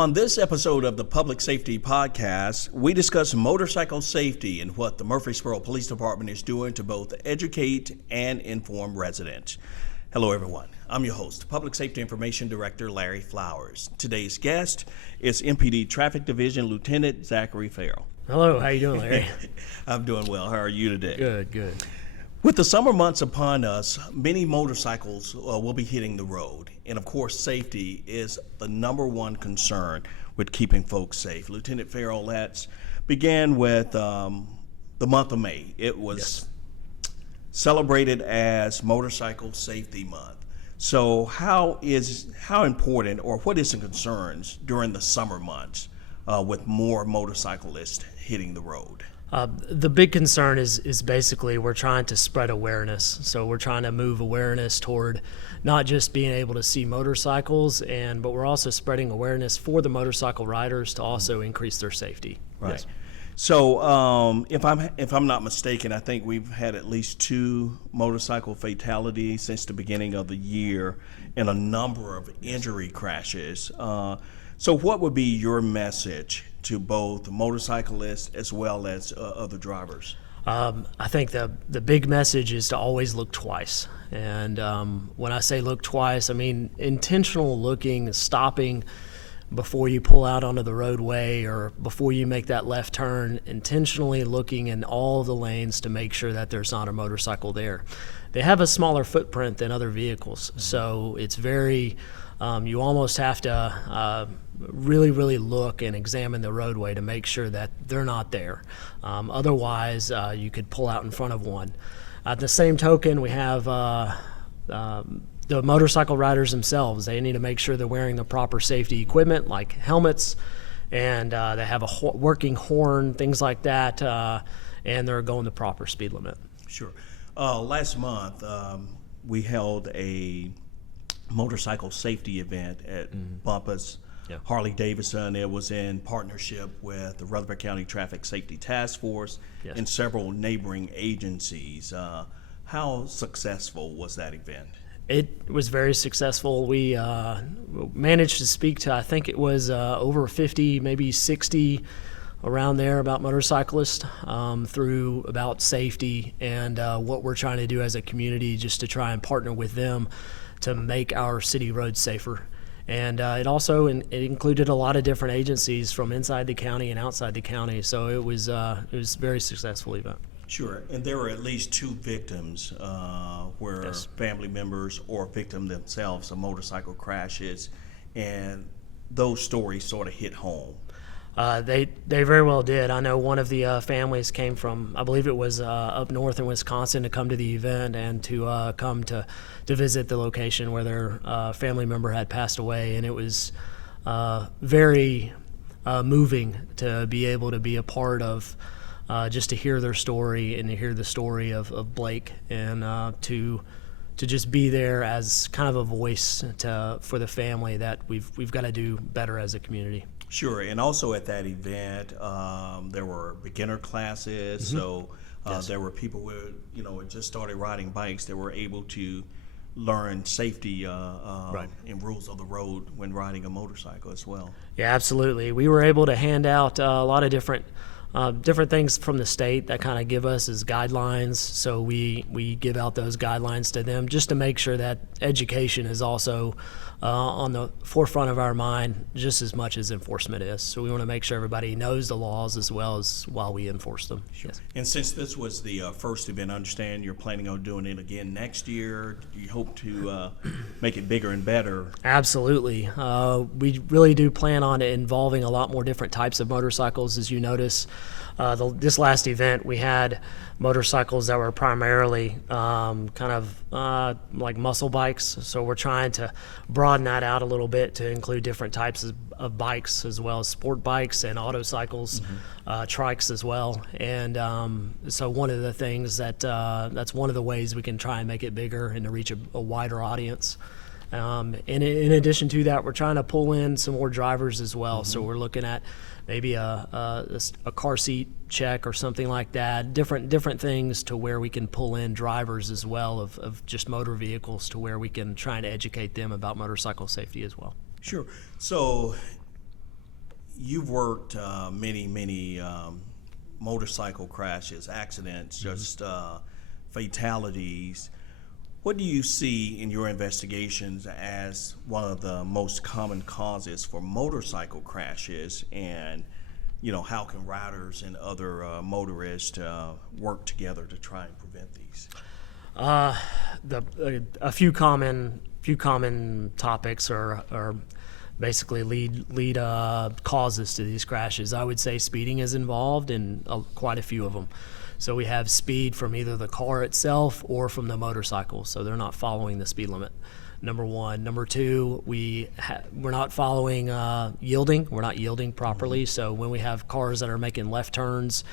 On this episode of the Public Safety Podcast, we discuss motorcycle safety and what the Murfreesboro Police Department is doing to both educate and inform residents. Hello, everyone. I'm your host, Public Safety Information Director Larry Flowers. Today's guest is MPD Traffic Division Lieutenant Zachary Ferrell. Hello, how you doing, Larry? I'm doing well. How are you today? Good. With the summer months upon us, many motorcycles will be hitting the road. And of course, safety is the number one concern with keeping folks safe. Lieutenant Ferrell, let's begin with the month of May. It was celebrated as Motorcycle Safety Month. So how important or what is the concerns during the summer months with more motorcyclists hitting the road? The big concern is basically we're trying to spread awareness. So we're trying to move awareness toward not just being able to see motorcycles, but we're also spreading awareness for the motorcycle riders to also increase their safety. Right. Yes. So if I'm not mistaken, I think we've had at least 2 motorcycle fatalities since the beginning of the year and a number of injury crashes. So what would be your message to both motorcyclists as well as other drivers? I think the big message is to always look twice. And when I say look twice, I mean intentional looking, stopping before you pull out onto the roadway or before you make that left turn, intentionally looking in all the lanes to make sure that there's not a motorcycle there. They have a smaller footprint than other vehicles, so it's very, you almost have to really look and examine the roadway to make sure that they're not there. Otherwise, you could pull out in front of one. At the same token, we have the motorcycle riders themselves. They need to make sure they're wearing the proper safety equipment like helmets, and they have a working horn, things like that, and they're going the proper speed limit. Sure. Last month, we held a motorcycle safety event at Bumpus. Yeah. Harley Davidson. It was in partnership with the Rutherford County Traffic Safety Task Force and several neighboring agencies. How successful was that event? It was very successful. We managed to speak to, I think it was over 50, maybe 60 around there about motorcyclists through about safety and what we're trying to do as a community just to try and partner with them to make our city roads safer. And it also it included a lot of different agencies from inside the county and outside the county. So it was a very successful event. Sure, and there were at least 2 victims where family members or victim themselves of motorcycle crashes, and those stories sort of hit home. They very well did. I know one of the families came from, I believe it was up north in Wisconsin, to come to the event and to come to visit the location where their family member had passed away, and it was very moving to be able to be a part of, just to hear their story and to hear the story of Blake, and to just be there as kind of a voice for the family that we've got to do better as a community. Sure, and also at that event, there were beginner classes, so there were people who had just started riding bikes that were able to learn safety and rules of the road when riding a motorcycle as well. Yeah, absolutely. We were able to hand out a lot of different things from the state that kind of give us as guidelines. So we give out those guidelines to them just to make sure that education is also on the forefront of our mind just as much as enforcement is. So we want to make sure everybody knows the laws as well as while we enforce them. Sure. Yes. And since this was the first event, I understand you're planning on doing it again next year. Do you hope to make it bigger and better? Absolutely. We really do plan on involving a lot more different types of motorcycles. As you notice, this last event we had motorcycles that were primarily like muscle bikes. So we're trying to broaden that out a little bit to include different types of bikes as well as sport bikes and autocycles, trikes as well. And so one of the things that's one of the ways we can try and make it bigger and to reach a wider audience. And in addition to that, we're trying to pull in some more drivers as well. So we're looking at maybe a car seat check or something like that, different things to where we can pull in drivers as well of just motor vehicles to where we can try and educate them about motorcycle safety as well. Sure. So you've worked many motorcycle crashes, accidents, just fatalities. What do you see in your investigations as one of the most common causes for motorcycle crashes, and how can riders and other motorists work together to try and prevent these? A few common topics are basically lead causes to these crashes. I would say speeding is involved in quite a few of them. So we have speed from either the car itself or from the motorcycle, so they're not following the speed limit. Number one. Number two, we're not following yielding. We're not yielding properly. So when we have cars that are making left turns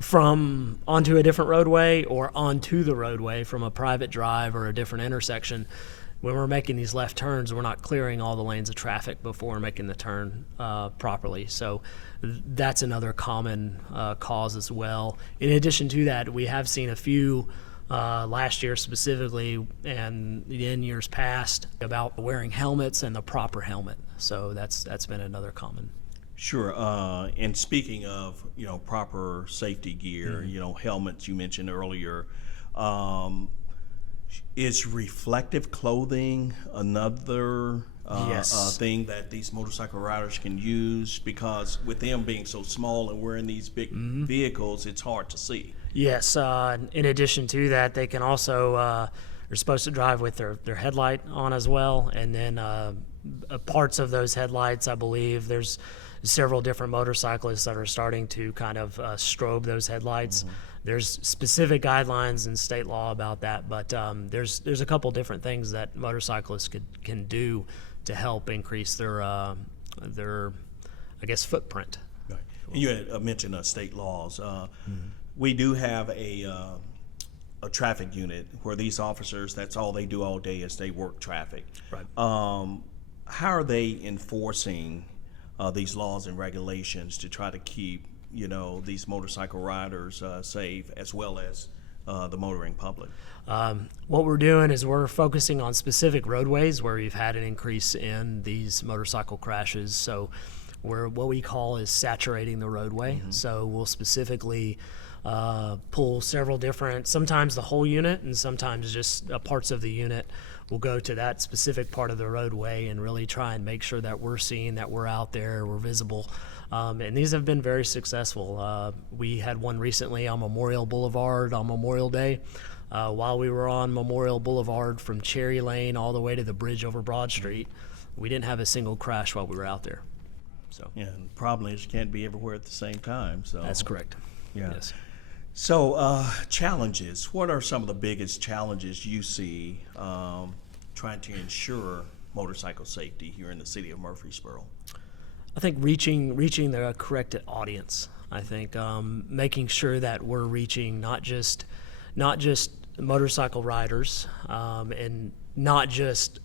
from onto a different roadway or onto the roadway from a private drive or a different intersection, when we're making these left turns, we're not clearing all the lanes of traffic before making the turn properly. So that's another common cause as well. In addition to that, we have seen a few last year specifically and in years past about wearing helmets and the proper helmet. So that's been another common. Sure. And speaking of proper safety gear, helmets you mentioned earlier. Is reflective clothing another Yes. thing that these motorcycle riders can use? Because with them being so small and we're in these big vehicles, it's hard to see. Yes. In addition to that, they can also they're supposed to drive with their headlight on as well, and then parts of those headlights, I believe there's several different motorcyclists that are starting to kind of strobe those headlights. There's specific guidelines in state law about that, but there's a couple different things that motorcyclists can do to help increase their I guess footprint. Right. And you had mentioned state laws. We do have a traffic unit where these officers, that's all they do all day is they work traffic. Right. How are they enforcing these laws and regulations to try to keep these motorcycle riders safe, as well as the motoring public? What we're doing is we're focusing on specific roadways where we've had an increase in these motorcycle crashes. So we're what we call is saturating the roadway. So we'll specifically pull several different, sometimes the whole unit and sometimes just parts of the unit. We'll go to that specific part of the roadway and really try and make sure that we're seen, that we're out there, we're visible. And these have been very successful. We had one recently on Memorial Boulevard on Memorial Day. While we were on Memorial Boulevard from Cherry Lane all the way to the bridge over Broad Street, we didn't have a single crash while we were out there. So Yeah, and the problem is you can't be everywhere at the same time. So that's correct. Yeah. Yes. So challenges. What are some of the biggest challenges you see trying to ensure motorcycle safety here in the city of Murfreesboro? I think reaching the correct audience. I think making sure that we're reaching not just motorcycle riders and not just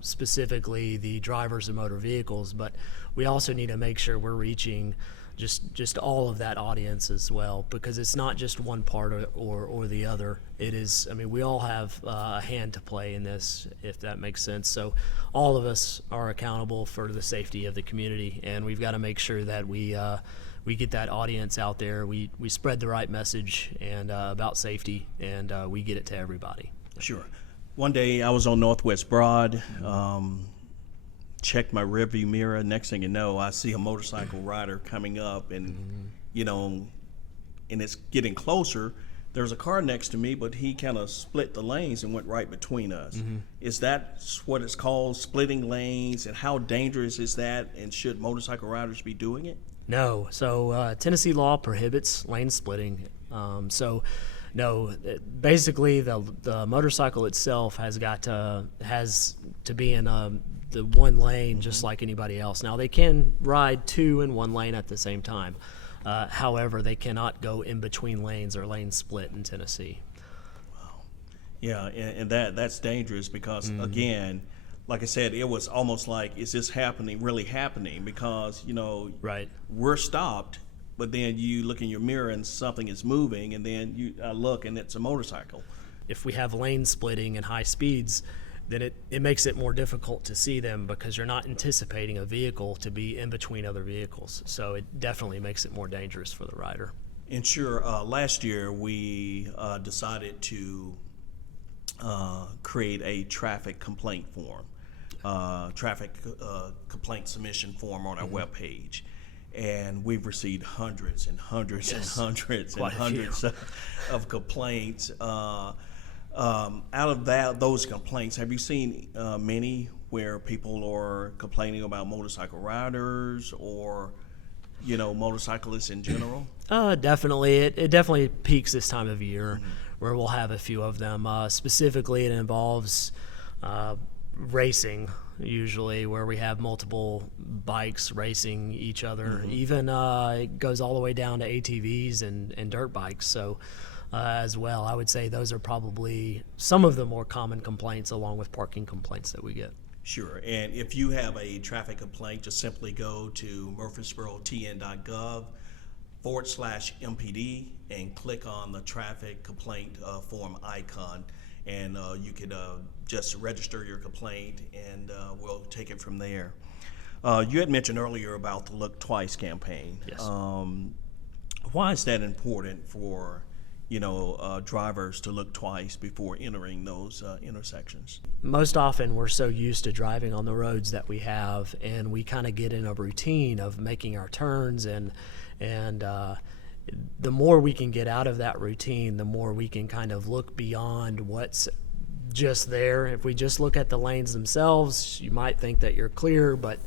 specifically the drivers of motor vehicles, but we also need to make sure we're reaching just all of that audience as well, because it's not just one part or the other. It is, I mean, we all have a hand to play in this, if that makes sense. So all of us are accountable for the safety of the community, and we've got to make sure that we get that audience out there. We spread the right message and about safety, and we get it to everybody. Sure. One day I was on Northwest Broad, checked my rearview mirror. Next thing you know, I see a motorcycle rider coming up, and and it's getting closer. There's a car next to me, but he kind of split the lanes and went right between us. Is that what it's called, splitting lanes? And how dangerous is that? And should motorcycle riders be doing it? No. So Tennessee law prohibits lane splitting. No, basically the motorcycle itself has to be in the one lane just like anybody else. Now they can ride two in one lane at the same time. However, they cannot go in between lanes or lane split in Tennessee. Wow. Yeah, and that's dangerous because again, like I said, it was almost like, is this really happening? Because Right. we're stopped, but then you look in your mirror and something is moving, and then you look and it's a motorcycle. If we have lane splitting and high speeds, then it makes it more difficult to see them because you're not anticipating a vehicle to be in between other vehicles. So it definitely makes it more dangerous for the rider. And sure, last year we decided to create a traffic complaint form, traffic complaint submission form on our webpage. And we've received hundreds and hundreds and hundreds and hundreds of complaints. Out of those complaints, have you seen many where people are complaining about motorcycle riders or, motorcyclists in general? Definitely. It definitely peaks this time of year where we'll have a few of them. Specifically, it involves racing, usually, where we have multiple bikes racing each other. Even it goes all the way down to ATVs and dirt bikes. So as well, I would say those are probably some of the more common complaints, along with parking complaints that we get. Sure. And if you have a traffic complaint, just simply go to murfreesborotn.gov/MPD and click on the traffic complaint form icon. And you could just register your complaint, and we'll take it from there. You had mentioned earlier about the Look Twice campaign. Yes. Why is that important for drivers to look twice before entering those intersections? Most often we're so used to driving on the roads that we have, and we kind of get in a routine of making our turns, and the more we can get out of that routine, the more we can kind of look beyond what's just there. If we just look at the lanes themselves, you might think that you're clear, but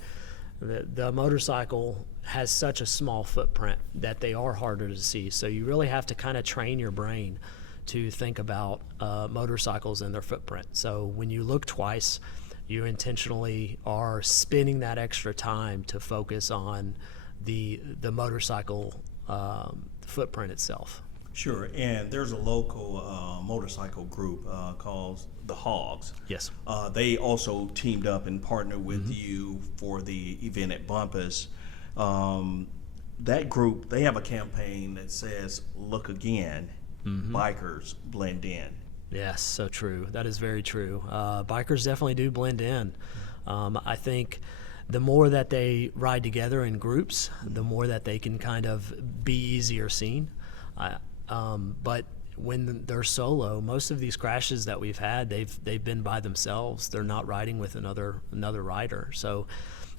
the motorcycle has such a small footprint that they are harder to see. So you really have to kind of train your brain to think about motorcycles and their footprint. So when you look twice, you intentionally are spending that extra time to focus on the motorcycle footprint itself. Sure, and there's a local motorcycle group called the Hogs. Yes. They also teamed up and partnered with you for the event at Bumpus. That group, they have a campaign that says, "Look again, bikers blend in." Yes, so true. That is very true. Bikers definitely do blend in. I think the more that they ride together in groups, the more that they can kind of be easier seen. But when they're solo, most of these crashes that we've had, they've been by themselves. They're not riding with another rider. So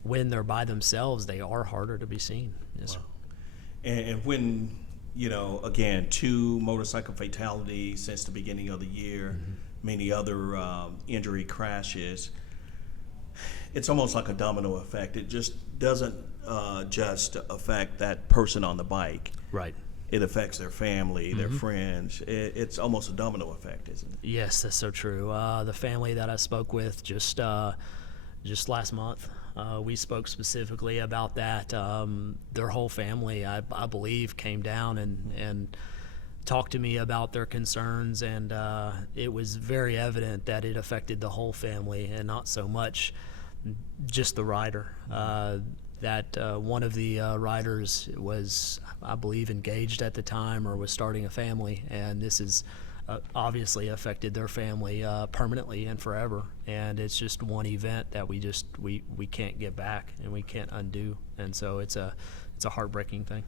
when they're by themselves, they are harder to be seen. Yes, Wow. And when, again, 2 motorcycle fatalities since the beginning of the year, many other injury crashes, it's almost like a domino effect. It just doesn't just affect that person on the bike. right. It affects their family, their friends. It's almost a domino effect, isn't it? Yes, that's so true. The family that I spoke with just last month, we spoke specifically about that. Their whole family, I believe, came down and talked to me about their concerns, and it was very evident that it affected the whole family and not so much just the rider. That one of the riders was, I believe, engaged at the time or was starting a family, and this is obviously affected their family permanently and forever. And it's just one event that we can't get back and we can't undo, and so it's a heartbreaking thing.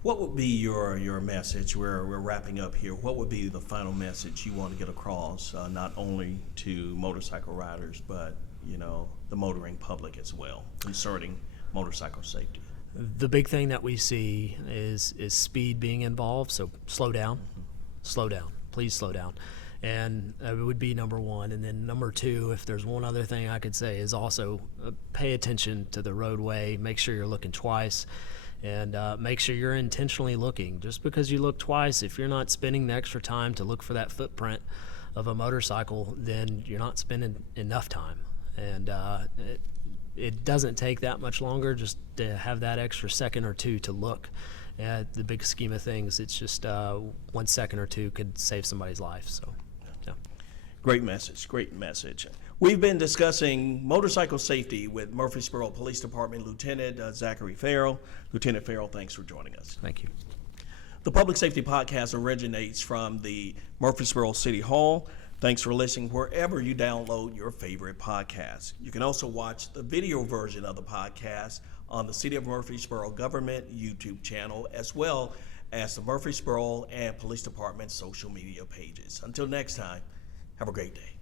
What would be your message? We're wrapping up here. What would be the final message you want to get across, not only to motorcycle riders, but the motoring public as well, concerning motorcycle safety? The big thing that we see is speed being involved. So slow down, please slow down. And it would be number one. And then number two, if there's one other thing I could say, is also pay attention to the roadway. Make sure you're looking twice, and make sure you're intentionally looking. Just because you look twice, if you're not spending the extra time to look for that footprint of a motorcycle, then you're not spending enough time. And it doesn't take that much longer just to have that extra second or two to look. At the big scheme of things, it's just 1 second or two could save somebody's life. So, yeah. Great message. We've been discussing motorcycle safety with Murfreesboro Police Department Lieutenant Zachary Ferrell. Lieutenant Ferrell, thanks for joining us. Thank you. The Public Safety Podcast originates from the Murfreesboro City Hall. Thanks for listening wherever you download your favorite podcast. You can also watch the video version of the podcast on the City of Murfreesboro Government YouTube channel, as well as the Murfreesboro and Police Department social media pages. Until next time, have a great day.